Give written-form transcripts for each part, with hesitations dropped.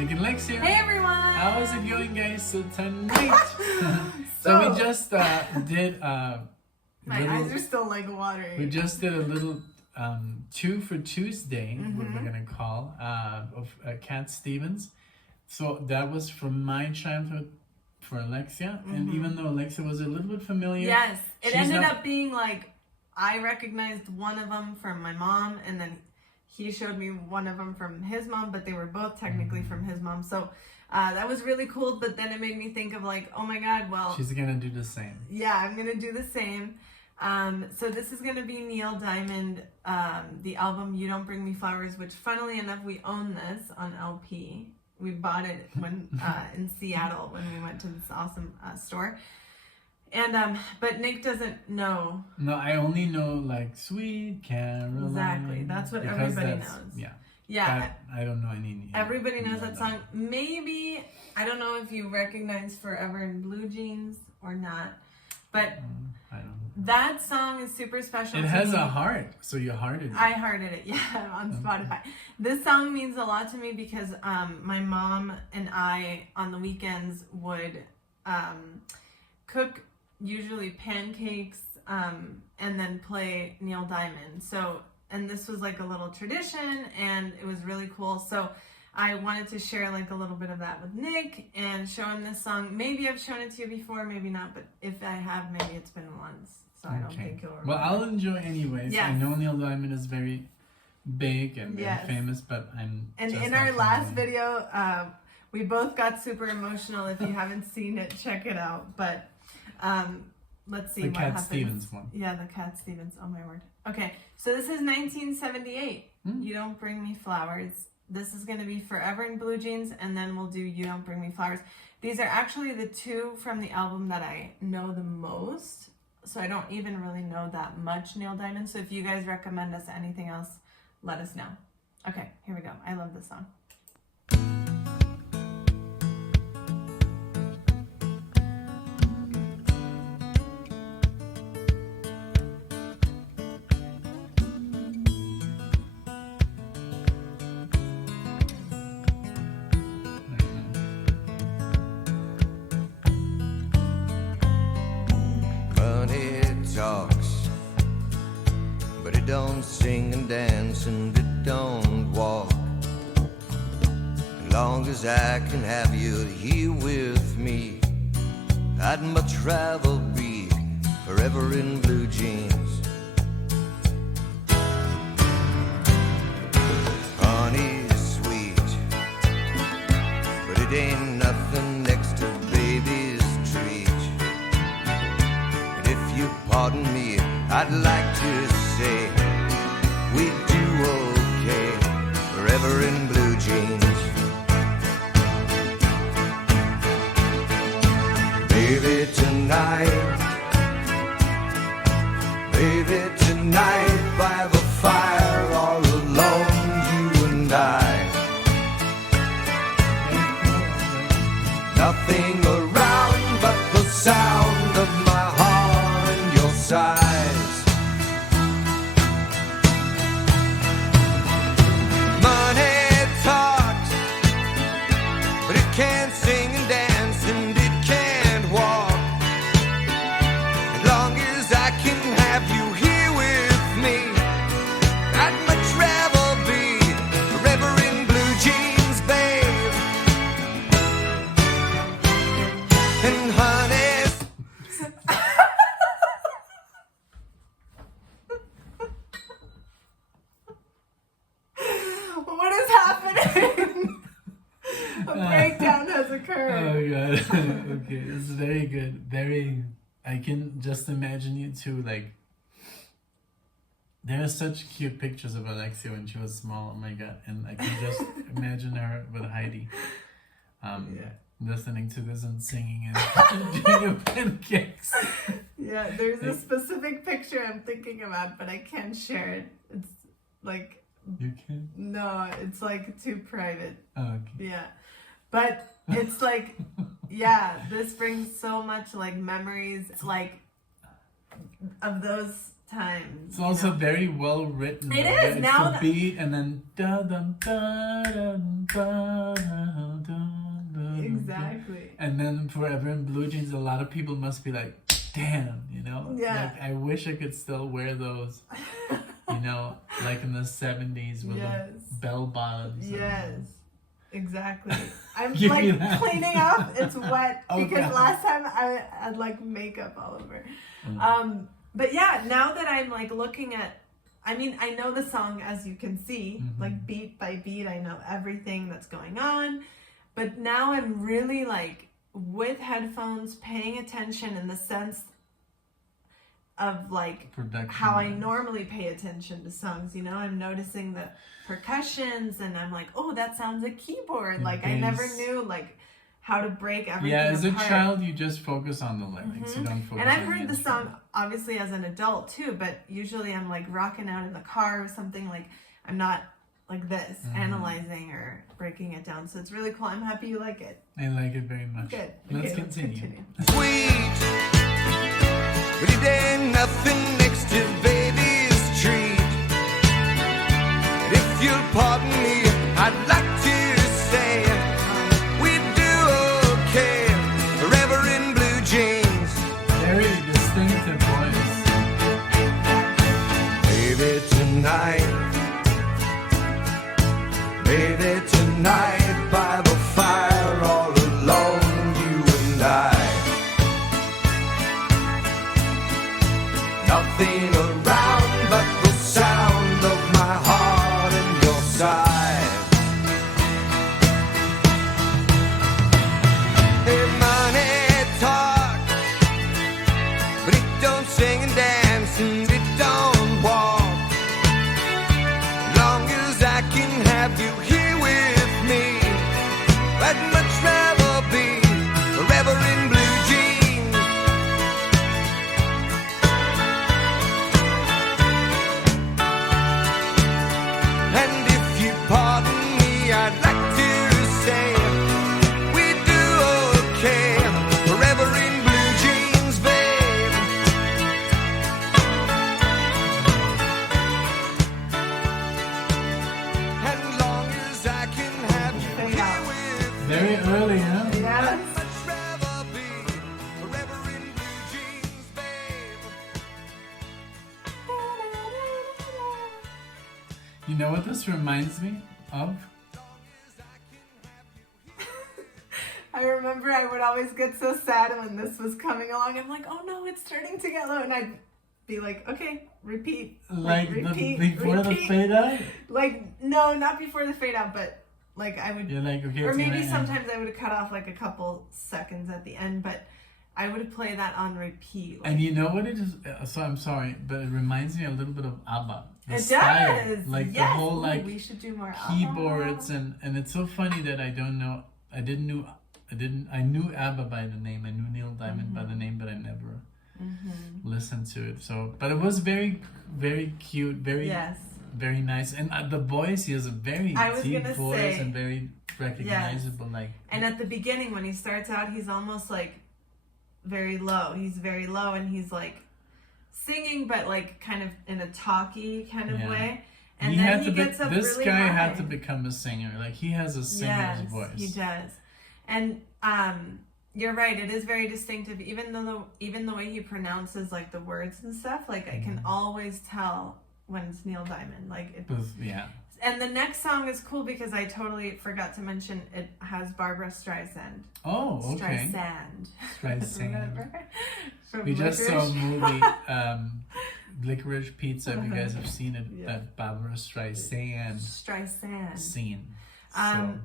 NicknLex here. Hey everyone! How's it going, guys? So tonight, so we just did my eyes are still like watering. We just did a little 2 for Tuesday, what we're gonna call, of Cat Stevens. So that was from my childhood for Alexia, and even though Alexia was a little bit familiar, yes, it ended up being like I recognized one of them from my mom, and then he showed me one of them from his mom, but they were both technically from his mom. So that was really cool, but then it made me think of like, oh my God, well... she's gonna do the same. Yeah, I'm gonna do the same. So this is gonna be Neil Diamond, the album You Don't Bring Me Flowers, which funnily enough, we own this on LP. We bought it when in Seattle when we went to this awesome store. And but Nick doesn't know. No, I only know like Sweet Caroline. Exactly, that's what everybody knows. Yeah. Yeah. I don't know any. Everybody knows that song. Maybe I don't know if you recognize Forever in Blue Jeans or not, but I don't know. That song is super special. It has a heart, so you hearted it. I hearted it, yeah, on Spotify. This song means a lot to me because my mom and I on the weekends would cook usually pancakes and then play Neil Diamond. So, and this was like a little tradition and it was really cool. So I wanted to share like a little bit of that with Nick and show him this song. Maybe I've shown it to you before, maybe not, but if I have, maybe it's been once. So I don't think you'll remember. Well, I'll enjoy anyways. Yes. I know Neil Diamond is very big and very famous, but I'm And in our last video, we both got super emotional. If you haven't seen it, check it out. But let's see the what Cat happens. Stevens one. Yeah, the Cat Stevens. Oh my word. Okay, so this is 1978. You Don't Bring Me Flowers. This is going to be Forever in Blue Jeans, and then we'll do You Don't Bring Me Flowers. These are actually the two from the album that I know the most. So I don't even really know that much Neil Diamond. So if you guys recommend us anything else, let us know. Okay, here we go. I love this song. Talks, but it don't sing and dance and it don't walk. As long as I can have you here with me, I'd much rather be forever in blue jeans. Honey's sweet, but it ain't nothing next to baby's treat. Pardon me, I'd like to say we do okay, forever in blue jeans. Baby, tonight by the fire, all alone, you and I. Nothing around but the sound of my heart and your sighs. Money talks, but it can't sing and dance and it can't walk. As long as I can have you here with me, I'd much rather be forever in blue jeans, babe. And honey, what is happening? A breakdown has occurred. Oh God. Okay, it's very good. Very. I can just imagine you two like. There are such cute pictures of Alexia when she was small. Oh my God! And I can just imagine her with Heidi, listening to this and singing and doing your pancakes. Yeah, there's a specific picture I'm thinking about, but I can't share it. It's like You can. no, it's like too private. Oh, okay. Yeah, but it's like yeah, this brings so much like memories like of those times. It's also very well written. It though, is, right? now It's the beat and then da dum da dum da dum da. Exactly. And then Forever in Blue Jeans, a lot of people must be like, damn, you know? Yeah. Like, I wish I could still wear those, you know, like in the 70s with Yes. the bell bottoms. and- Yes, exactly. I'm Give me like that. cleaning up. It's wet Oh, because God. last time I had like makeup all over. Mm. But yeah, now that I'm like looking at, I mean, I know the song as you can see, Mhm. like beat by beat. I know everything that's going on. But now I'm really like with headphones paying attention in the sense of like Production. how I normally pay attention to songs, you know, I'm noticing the percussions and I'm like, oh, that sounds like keyboard. The Like I never bass. knew like how to break everything Yeah, as a apart. child, you just focus on the lyrics. You don't focus And I've on heard the the song instrument. obviously as an adult too, but usually I'm like rocking out in the car or something, like I'm not like this, analyzing or breaking it down. So it's really cool. I'm happy you like it. I like it very much. Good. Let's Okay, continue. Sweet, but it ain't nothing next to baby's treat. And if you'll pardon me, I'd like to say we do okay. Forever in blue jeans, Very distinctive voice. baby tonight. Baby tonight by the fire, all alone, you and I. Nothing around but the sound of my heart and your side. Hey, money talk, but it don't sing and dance and it don't walk. Long as I can have you here with me, I'd much rather be forever in blue jeans. And if you pardon me, I'd like to say we do okay. Forever in blue jeans, babe. And long as I can have you here with me, Very early, huh? Yes. I'd much rather be forever in blue jeans, babe. You know what this reminds me of? I remember I would always get so sad when this was coming along. I'm like, oh no, it's turning to yellow. And I'd be like, okay, repeat. Like repeat, before the repeat. fade out? Like, no, not before the fade out, but like I would, You're like, okay, or it's maybe gonna end. sometimes I would cut off like a couple seconds at the end, but I would play that on repeat. Like, And you know what it is? So I'm sorry, but it reminds me a little bit of ABBA. The it style, does. like yes. the whole Ooh, like we should do more keyboards and it's so funny that I don't know. I knew ABBA by the name. I knew Neil Diamond by the name, but I never listened to it. So, but it was very, very cute, very, Yes. very nice. And the voice, he has a very I was deep gonna voice say- and very recognizable. Like, And at the beginning, when he starts out, he's almost like very low. He's very low, and he's like singing, but like kind of in a talky kind of Yeah. way. And then he gets up this really guy high. had to become a singer. Like he has a singer's Yes, voice. he does. And you're right. It is very distinctive. Even the way he pronounces like the words and stuff, like I can always tell when it's Neil Diamond. Like it. Yeah. And the next song is cool because I totally forgot to mention it has Barbara Streisand. Oh, okay. Streisand. Streisand. Remember? From We just saw a Licorice. movie, Licorice Pizza. If you guys have seen it, Yeah. that Barbara Streisand Streisand. scene.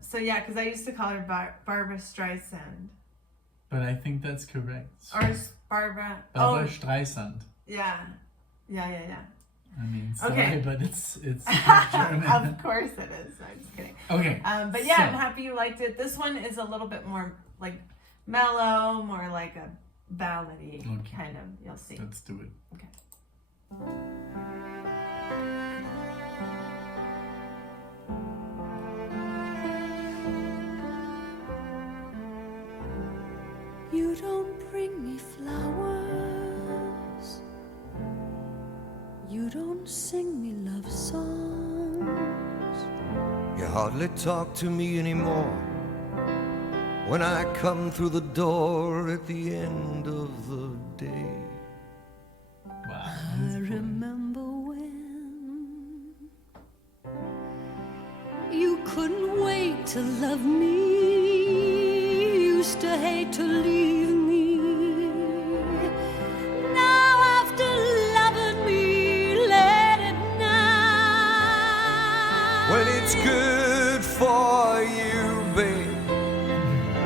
So yeah, because I used to call her Barbara Streisand. But I think that's correct. Or Barbara. Barbara Streisand. Yeah. I mean, sorry, Okay. but it's German. Of course it is. I'm just kidding. Okay. But yeah, so- I'm happy you liked it. This one is a little bit more like mellow, more like a ballady Okay. kind of. You'll see. Let's do it. Okay. You don't bring me flowers love songs. You hardly talk to me anymore when I come through the door at the end of the day. Wow. I remember when you couldn't wait to love me, used to hate to leave me. Now after loving me late at night, When it's good for you, babe,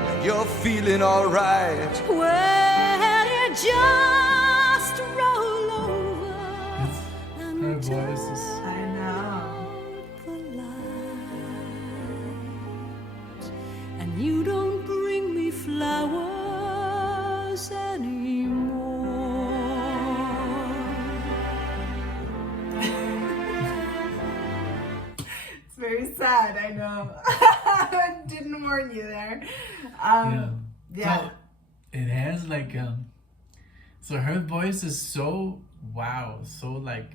and you're feeling alright, well, you just roll over Her and voice is. I know. the light, and you don't bring me flowers anymore. It's very sad, I know. I didn't warn you there. Yeah. So it has like so her voice is so wow, so like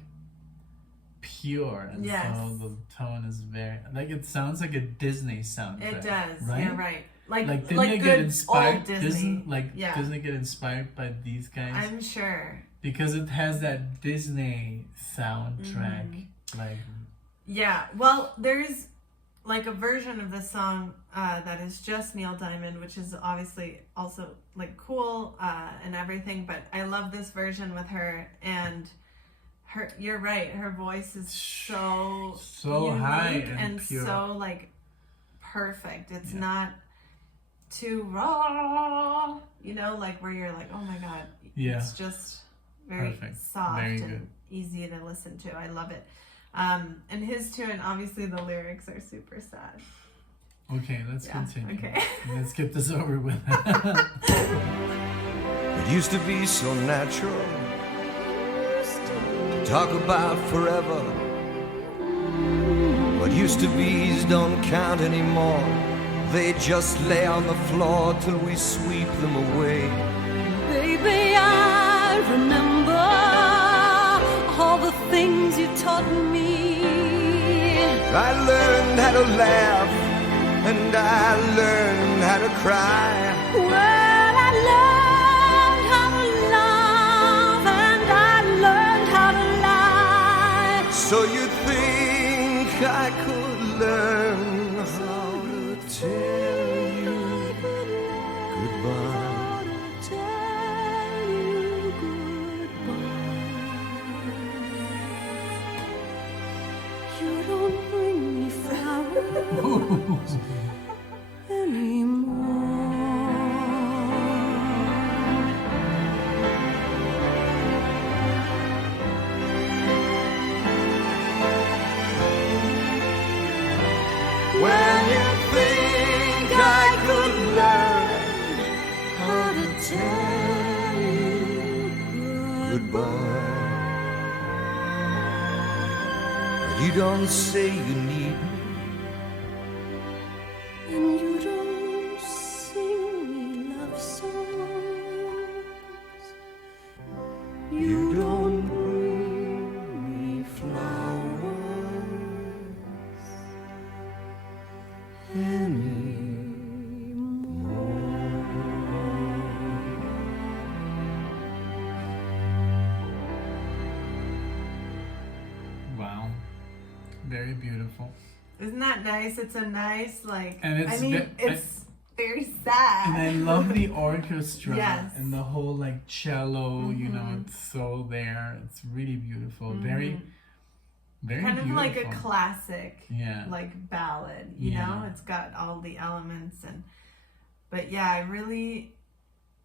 pure, and Yes. so the tone is very like it sounds like a Disney soundtrack. It does. right? You're right. Like Like like didn't it good get inspired? old Disney. Yeah. Doesn't it get inspired by these guys? I'm sure. Because it has that Disney soundtrack, Mm-hmm. like Yeah. Well, there's like a version of this song that is just Neil Diamond, which is obviously also like cool and everything. But I love this version with her, and her. You're right. Her voice is so unique high and pure. so like perfect. It's not too raw, you know, like where you're like, oh my god. Yeah. It's just very Perfect. soft Very and good. easy to listen to. I love it. And his too, and obviously the lyrics are super sad. okay, let's Yeah, continue. okay. Let's get this over with. it used to be so natural to talk about forever. What used to be's don't count anymore. They just lay on the floor till we sweep them away. Baby, I remember all the things you taught me. I learned how to laugh, and I learned how to cry. Well, I learned how to love, and I learned how to lie. So you think I could learn how to tell you goodbye? How to tell you goodbye. You don't bring me flowers When you think I could learn how to tell you goodbye, but you don't say you need me. and you don't sing me love songs. You don't bring me flowers Wow, very beautiful. Isn't that nice? It's a nice like. And it's I mean, it's very sad. And I love the orchestra Yes. and the whole like cello. You know, Mm-hmm. it's so there. It's really beautiful. Very, very kind of beautiful. like a classic, Yeah. like ballad. You Yeah. know, it's got all the elements and. But yeah, I really.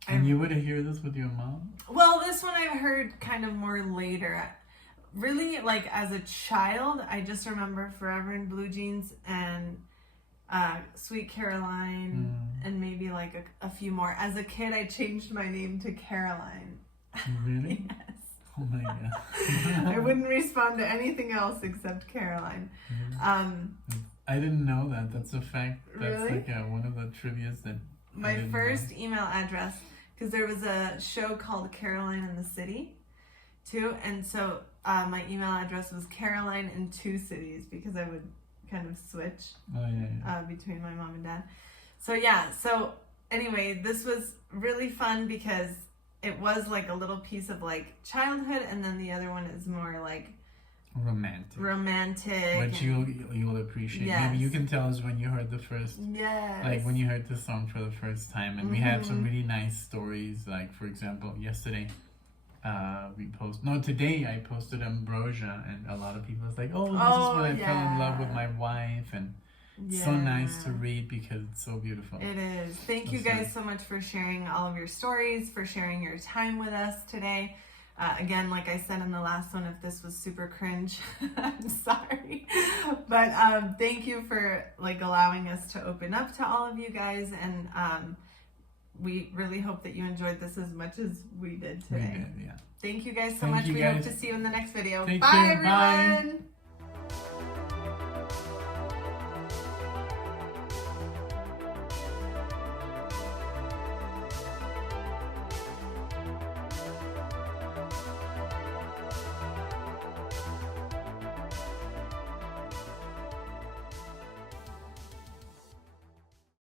And you would hear this with your mom? Well, this one I've heard kind of more later. Really, like as a child, I just remember Forever in Blue Jeans and Sweet Caroline and maybe like a few more. As a kid, I changed my name to Caroline. Really? Yes. Oh my god. I wouldn't respond to anything else except Caroline. I didn't know that. That's a fact. That's Really? like one of the trivias that I My didn't first know. email address, because there was a show called Caroline in the City, too, and so my email address was Caroline in 2 cities because I would kind of switch between my mom and dad. So yeah, so anyway, this was really fun because it was like a little piece of like childhood, and then the other one is more like romantic, which you'll appreciate. Yes. Maybe you can tell us when you heard the first, yes, like when you heard the song for the first time. And we have some really nice stories. Like for example, yesterday today I posted Ambrosia, and a lot of people was like, oh, this is when I fell in love with my wife, and so nice to read because it's so beautiful. It is. Thank you guys so much for sharing all of your stories, for sharing your time with us today. Again, like I said in the last one, if this was super cringe, I'm sorry. But thank you for like allowing us to open up to all of you guys, and we really hope that you enjoyed this as much as we did today. We did, yeah. Thank you guys so Thank much. you We guys. hope to see you in the next video. Take Bye, care. everyone. Bye.